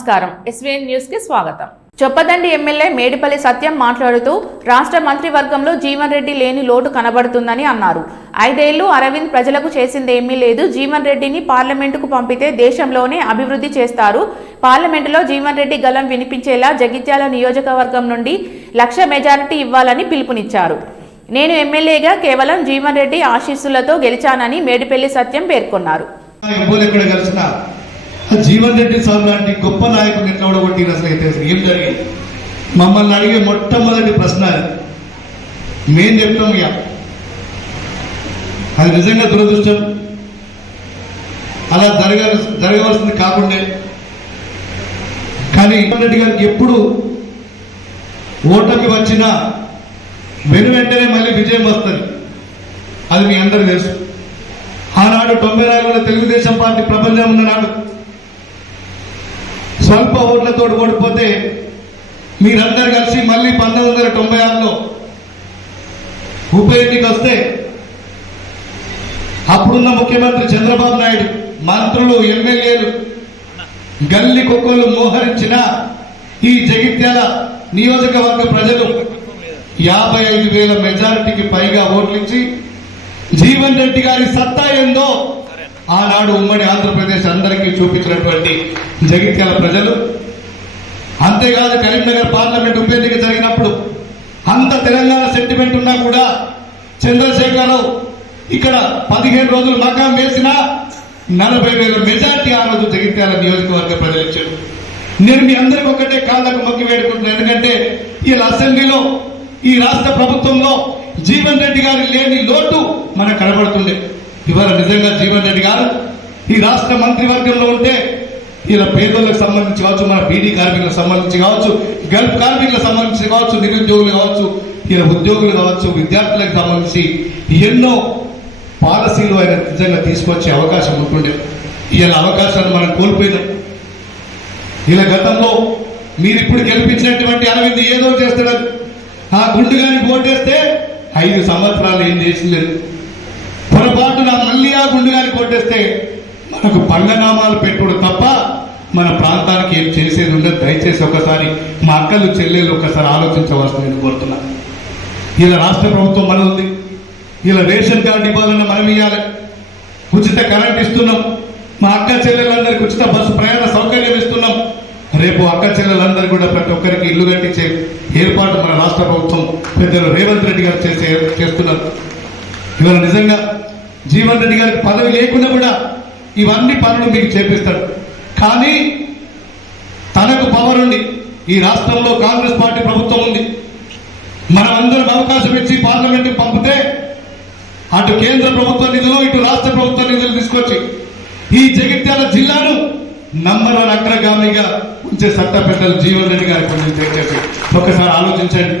నమస్కారం SVN news కి స్వాగతం. చొప్పదండి ఎమ్మెల్యే మేడిపల్లి సత్యం మాట్లాడుతూ రాష్ట్ర మంత్రివర్గంలో జీవన్ రెడ్డి లేని లోటు కనబడుతుందని అన్నారు. 5 ఏళ్లు అరవింద్ ప్రజలకు చేసిందేమీ లేదు. జీవన్ రెడ్డిని పార్లమెంటుకు పంపితే దేశంలోనే అభివృద్ధి చేస్తారు. పార్లమెంటులో జీవన్ రెడ్డి గళం వినిపించేలా జగిత్యాల నియోజకవర్గం నుండి 1,00,000 మెజారిటీ ఇవ్వాలని పిలుపునిచ్చారు. నేను ఎమ్మెల్యేగా కేవలం జీవన్ రెడ్డి ఆశీస్సులతో గెలిచానని మేడిపల్లి సత్యం పేర్కొన్నారు. జీవన్ రెడ్డి సార్ లాంటి గొప్ప నాయకుడిని ఎట్లా ఓడగొట్టిన అసలు అయితే ఏం జరిగింది? మమ్మల్ని అడిగే మొట్టమొదటి ప్రశ్న మేం చెప్తాం. ఇక అది నిజంగా దురదృష్టం. అలా జరగవలసింది కాకుండా కానీ జీవన్ రెడ్డి గారికి ఎప్పుడు ఓటమి వచ్చినా వెంటనే మళ్ళీ విజయం వస్తుంది. అది మీ అందరూ తెలుసు. ఆనాడు 94లో తెలుగుదేశం పార్టీ ప్రపంచం ఉన్ననాడు స్వల్ప ఓట్లతో ఓడిపోతే మీరందరూ కలిసి మళ్ళీ 1996లో ఉప ఎన్నిక వస్తే అప్పుడున్న ముఖ్యమంత్రి చంద్రబాబు నాయుడు, మంత్రులు, ఎమ్మెల్యేలు గల్లి కుక్కలు మోహరించిన ఈ జగిత్యాల నియోజకవర్గ ప్రజలు 55,000 మెజారిటీకి పైగా ఓట్లిచ్చి జీవన్ రెడ్డి గారి సత్తా ఏందో ఆనాడు ఉమ్మడి ఆంధ్రప్రదేశ్ అందరికీ చూపించినటువంటి జగిత్యాల ప్రజలు. అంతేకాదు కరీంనగర్ పార్లమెంట్ ఉప ఎన్నిక జరిగినప్పుడు అంత తెలంగాణ సెంటిమెంట్ ఉన్నా కూడా చంద్రశేఖరరావు ఇక్కడ 15 రోజులు మకాం వేసినా 40,000 మెజార్టీ ఆ రోజు జగిత్యాల నియోజకవర్గ ప్రజలు ఇచ్చారు. నేను మీ అందరికి ఒకటే కాళ్ళకు మొక్కి వేడుకుంటున్నాను. ఎందుకంటే ఈ అసెంబ్లీలో ఈ రాష్ట్ర ప్రభుత్వంలో జీవన్ రెడ్డి గారి లేని లోటు మనకు కనబడుతుండే. ఇవాళ నిజంగా జీవన్ రెడ్డి గారు ఈ రాష్ట్ర మంత్రివర్గంలో ఉంటే ఇలా పేదలకు సంబంధించి కావచ్చు, మన బీడీ కార్మికులకు సంబంధించి కావచ్చు, గల్ఫ్ కార్మికులకు సంబంధించి కావచ్చు, నిరుద్యోగులు కావచ్చు, ఇలా ఉద్యోగులు కావచ్చు, విద్యార్థులకు సంబంధించి ఎన్నో పాలసీలు ఆయన నిజంగా తీసుకొచ్చే అవకాశం ఉంటుండే. ఇలా అవకాశాన్ని మనం కోల్పోయినాం. ఇలా గతంలో మీరు ఇప్పుడు గెలిపించినటువంటి అరవింద్ ఏదో చేస్తాడని ఆ గుండుగానికి ఓటేస్తే 5 సంవత్సరాలు ఏం చేసలేదు. పొరపాటున మళ్ళీ ఆ గుండుగానికి ఓటేస్తే మనకు పంగనామాలు పెట్టుడు తప్ప మన ప్రాంతానికి ఏం చేసేది ఉండదు. దయచేసి ఒకసారి మా అక్కలు చెల్లెలు ఒకసారి ఆలోచించవలసిందని కోరుతున్నా. ఇలా రాష్ట్ర ప్రభుత్వం మన ఉంది. ఇలా రేషన్ కార్డు ఇవ్వాలన్న మనం ఇవ్వాలి. ఉచిత కరెంట్ ఇస్తున్నాం. మా అక్క చెల్లెలందరికీ ఉచిత బస్సు ప్రయాణ సౌకర్యం ఇస్తున్నాం. రేపు అక్క చెల్లెలందరూ కూడా ప్రతి ఒక్కరికి ఇల్లు కట్టించే ఏర్పాటు మన రాష్ట్ర ప్రభుత్వం పెద్దలు రేవంత్ రెడ్డి గారు చేస్తున్నారు. ఇవాళ నిజంగా జీవన్ రెడ్డి గారికి పదవి లేకుండా కూడా ఇవన్నీ పనులు మీకు చేపిస్తాడు. కానీ తనకు పవర్ ఉంది. ఈ రాష్ట్రంలో కాంగ్రెస్ పార్టీ ప్రభుత్వం ఉంది. మనమందరం అవకాశం ఇచ్చి పార్లమెంట్కి పంపితే అటు కేంద్ర ప్రభుత్వ నిధులు, ఇటు రాష్ట్ర ప్రభుత్వ నిధులు తీసుకొచ్చి ఈ జగిత్యాల జిల్లాను నంబర్ 1 అగ్రగామిగా ఉంచే చట్ట పెద్దలు జీవన్ రెడ్డి గారికి కొంచెం దయచేసి ఒకసారి ఆలోచించండి.